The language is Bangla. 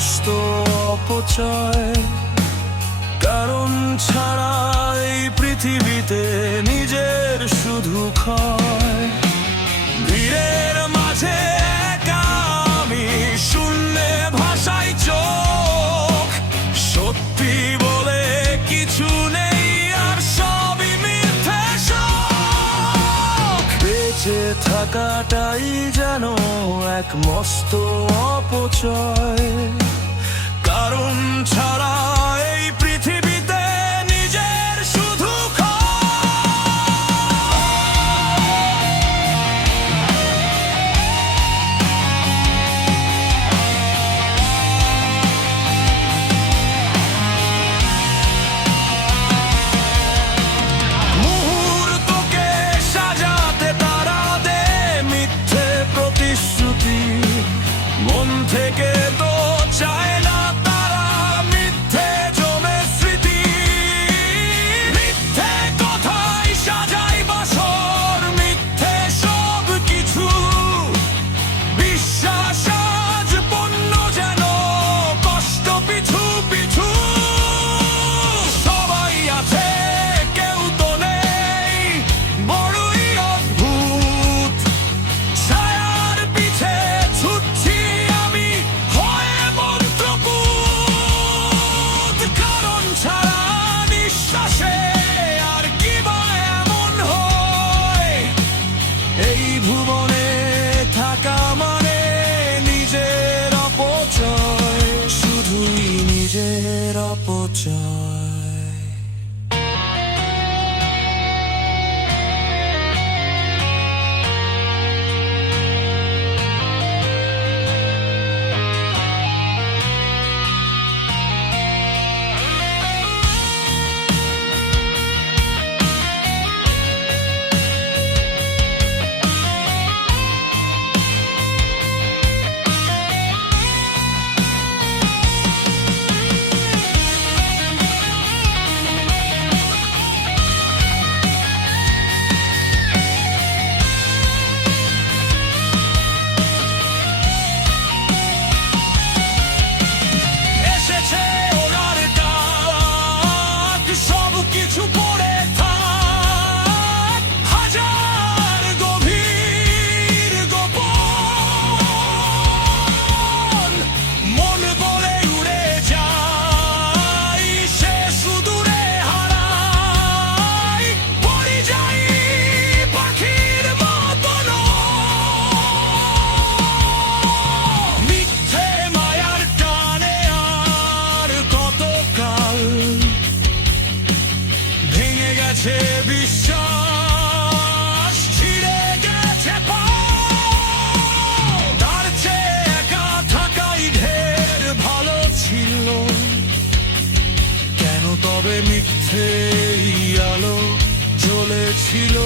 মস্ত অপচয়। কারণ ছাড়া এই পৃথিবীতে নিজের শুধু ক্ষয়। ভিড়ের মাঝে একা আমি শূন্যে ভাসাই চোখ। সত্যি বলে কিছু নেই আর সবই মিথ্যে শোক। বেঁচে থাকাটাই যেন এক মস্ত অপচয়। কারণ ছাড়া এই পৃথিবীতে নিজের শুধু মুহূর্তকে সাজাতে তারা দে মিথ্যে প্রতিশ্রুতি। মন থেকে তো চায় না তারা মিথ্যে জমে স্মৃতি। মিথ্যে কথাই সাজাই বাসর, মিথ্যে সব কিছু। বিশ্বাস আজ পণ্য যেন কষ্ট পিছু পিছু। সবাই আছে কেউ তো নেই, বড়ই অদ্ভুত। ছায়ার পিছে ছুটছি আমি হয়ে মন্ত্রপুত। কারণ ছাড়া নিঃশ্বাসে আর কি বা এমন হয়। এই ভুবনে থাকা মানে নিজের অপচয়, শুধুই নিজের অপচয়। এসেছে ওরার ডাক, সব কিছু পড়ে থাক। হাজার গভীর গোপন মন বলে উড়ে যাই, সে সুদূরে হারাই। পরিযায়ী পাখির মতন মিথ্যে মায়ার টানে আর কতকাল। ভেঙে গেছে বিশ্বাস, ছিঁড়ে গেছে পাও। তার চেয়ে একা থাকাই ঢের ভালো ছিল। কেন তবে মিথ্যেই আলো জ্বলেছিল।